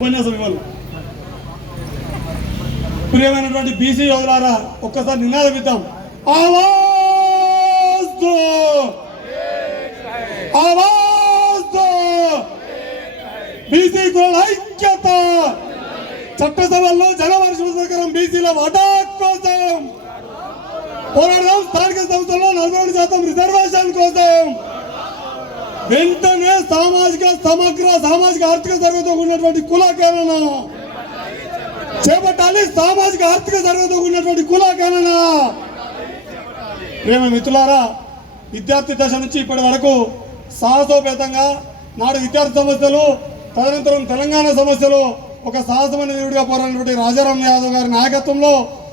ఉపన్యాసం ఇవ్వాలి ప్రియమైనటువంటి బీసీ యోధులారా ఒక్కసారి నినాదం ఇద్దాం. ఆవాజ్ దో ఆవాజ్ దో బీసీ కుల ఐక్యత! చట్టసభల్లో జనవర్షం ప్రకారం బీసీల వాటా కోసం! పోరాడదాం స్థానిక సంస్థల్లో నలభై శాతం రిజర్వేషన్ కోసం! వెంటనే సామాజిక సమగ్ర సామాజిక ఆర్థిక సర్వేతో ఉన్నటువంటి కులకరణ చేపట్టాలి సామాజిక ఆర్థిక సర్వేతో ఉన్నటువంటి కులకరణ ప్రేమ మిత్రులారా విద్యార్థి దశ నుంచి ఇప్పటి వరకు సాహసోపేతంగా నాడు విద్యార్థి సమస్యలు తదనంతరం తెలంగాణ సమస్యలు ఒక సాహసమైన వీరుడిగా పోరాడినటువంటి రాజారాం యాదవ్ గారి నాయకత్వంలో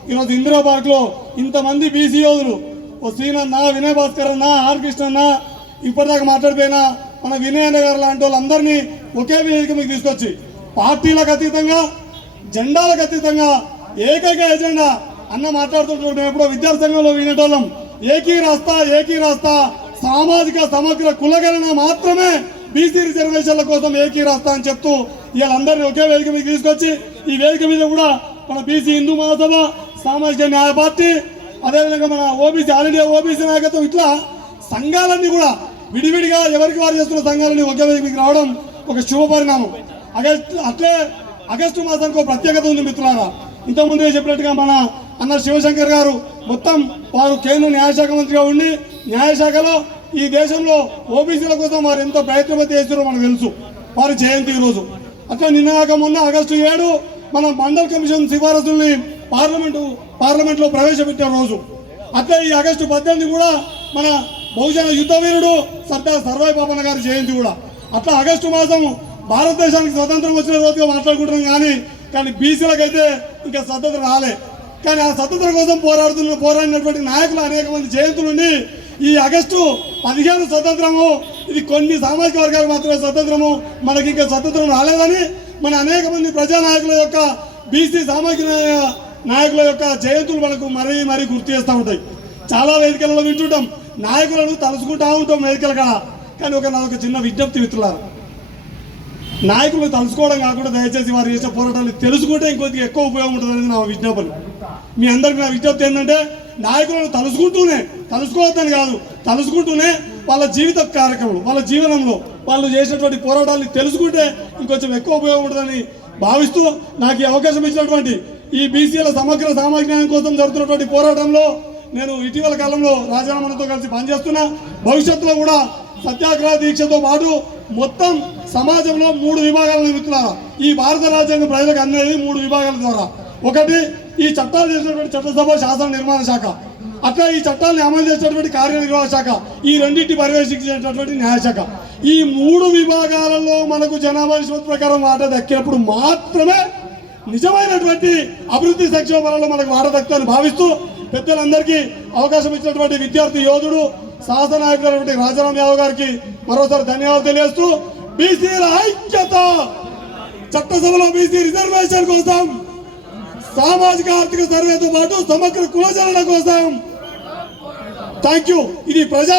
ఈరోజు ఇందిరా పార్క్లో ఇంతమంది బీసీ యోధులు ఓ శ్రీనన్న వినయ్ భాస్కర్ అన్న ఆర్ కృష్ణన్న ఇప్పటిదాకా మాట్లాడిపోయినా మన వినయ్ అన్న గారు లాంటి వాళ్ళందరినీ ఒకే వేదిక మీకు తీసుకొచ్చి పార్టీలకు అతీతంగా జెండాలకు అతీతంగా ఏకైక ఎజెండా అన్న మాట్లాడుతుంటే మేము ఎప్పుడో విద్యార్థి సంఘంలో వినేటోళ్ళం. ఏకీ రాస్తా ఏకీ రాస్తా సామాజిక సమగ్ర కులగణన మాత్రమే బీసీ రిజర్వేషన్ల కోసం ఏకీ రాస్తా అని చెప్తూ వీళ్ళందరినీ ఒకే వేదిక మీద తీసుకొచ్చి ఈ వేదిక మీద కూడా మన బీసీ హిందూ మహాసభ సామాజిక న్యాయ పార్టీ అదేవిధంగా మన ఓబీసీ ఆల్రెడీ ఓబీసీ నాయకత్వం ఇట్లా సంఘాలన్నీ కూడా విడివిడిగా ఎవరికి వారు చేస్తున్న సంఘాలని ఒకే వేదిక మీకు రావడం ఒక శుభ పరిణామం. ఆగస్టు అట్లే ఆగస్టు మాసానికి ఒక ప్రత్యేకత ఉంది మిత్రులారా. ఇంతకుముందే చెప్పినట్టుగా మన అన్న శివశంకర్ గారు మొత్తం వారు కేంద్ర న్యాయశాఖ మంత్రిగా ఉండి న్యాయశాఖలో ఈ దేశంలో ఓబీసీల కోసం వారు ఎంతో ప్రయత్నపతి చేస్తారో మనకు తెలుసు. వారి జయంతి రోజు అట్లా నిన్న కాక మొన్న ఆగస్టు ఏడు మన మండల్ కమిషన్ సిఫారసుల్ని పార్లమెంటు పార్లమెంట్లో ప్రవేశపెట్టే రోజు. అట్లా ఈ ఆగస్టు పద్దెనిమిది కూడా మన బహుజన యుద్ధవీరుడు సర్దార్ సర్వాయి పాపన్న గారి జయంతి కూడా. అట్లా ఆగస్టు మాసం భారతదేశానికి స్వతంత్రం వచ్చిన రోజుగా మాట్లాడుకుంటున్నాం కానీ కానీ బీసీలకైతే ఇంకా స్వతంత్రం రాలే. కానీ ఆ స్వతంత్రం కోసం పోరాడుతున్న పోరాడినటువంటి నాయకులు అనేక మంది జయంతులు ఈ ఆగస్టు పదిహేను స్వతంత్రము ఇది కొన్ని సామాజిక వర్గాలకు మాత్రమే స్వతంత్రము మనకి ఇంకా స్వతంత్రం రాలేదని మన అనేక మంది ప్రజానాయకుల యొక్క బీసీ సామాజిక నాయకుల యొక్క జయంతులు మనకు మరీ మరీ గుర్తు చేస్తూ ఉంటాయి. చాలా వేదికలలో వింటుంటాం. నాయకులను తలుచుకుంటా ఉంటాం వేదికల కాడ కానీ ఒక నాదొక చిన్న విజ్ఞప్తి మిత్రులారు. నాయకులు తలుచుకోవడం కాకుండా దయచేసి వారు చేసే పోరాటాలు తెలుసుకుంటే ఇంకొద్దిగా ఎక్కువ ఉపయోగం ఉంటుంది అనేది నా విజ్ఞాపన. మీ అందరికి నా విజ్ఞప్తి ఏంటంటే నాయకులను తలుచుకుంటూనే తలుచుకోవద్దని కాదు తలుచుకుంటూనే వాళ్ళ జీవిత కార్యక్రమం వాళ్ళ జీవనంలో వాళ్ళు చేసినటువంటి పోరాటాన్ని తెలుసుకుంటే ఇంకొంచెం ఎక్కువ ఉపయోగం ఉంటుందని భావిస్తూ నాకు ఈ అవకాశం ఇచ్చినటువంటి ఈ బీసీల సమగ్ర సామాజిక న్యాయం కోసం జరుగుతున్నటువంటి పోరాటంలో నేను ఇటీవల కాలంలో రాజీనామాతో కలిసి పనిచేస్తున్నా. భవిష్యత్తులో కూడా సత్యాగ్రహ దీక్షతో పాటు మొత్తం సమాజంలో మూడు విభాగాలను నిర్మిస్తున్నారు ఈ భారత రాజ్యాంగం ప్రజలకు అందేది మూడు విభాగాల ద్వారా. ఒకటి ఈ చట్టాలు చేసినటువంటి చట్టసభ శాసన నిర్మాణ శాఖ. అట్లా ఈ చట్టాలను అమలు చేసినటువంటి కార్యనిర్వాహక శాఖ. ఈ రెండింటి పర్యవేక్షించేటటువంటి న్యాయశాఖ ఈ మూడు విభాగాలలో మనకు జనాభా నిష్పత్తి ప్రకారం వాటా దక్కినప్పుడు మాత్రమే నిజమైనటువంటి అభివృద్ధి సంక్షేమ పనుల్లో మనకు వాట దక్కుతుందని భావిస్తూ పెద్దలందరికీ అవకాశం ఇచ్చినటువంటి విద్యార్థి యోధుడు శాసన నాయకుడైనటువంటి రాజారాం యాదవ్ గారికి మరోసారి ధన్యవాదాలు తెలియజేస్తూ బీసీల ఐక్యత! చట్టసభలో బీసీ రిజర్వేషన్ కోసం సామాజిక ఆర్థిక సర్వేతో పాటు సమగ్ర కులజనల కోసం. థ్యాంక్ యూ ఇది ప్రజా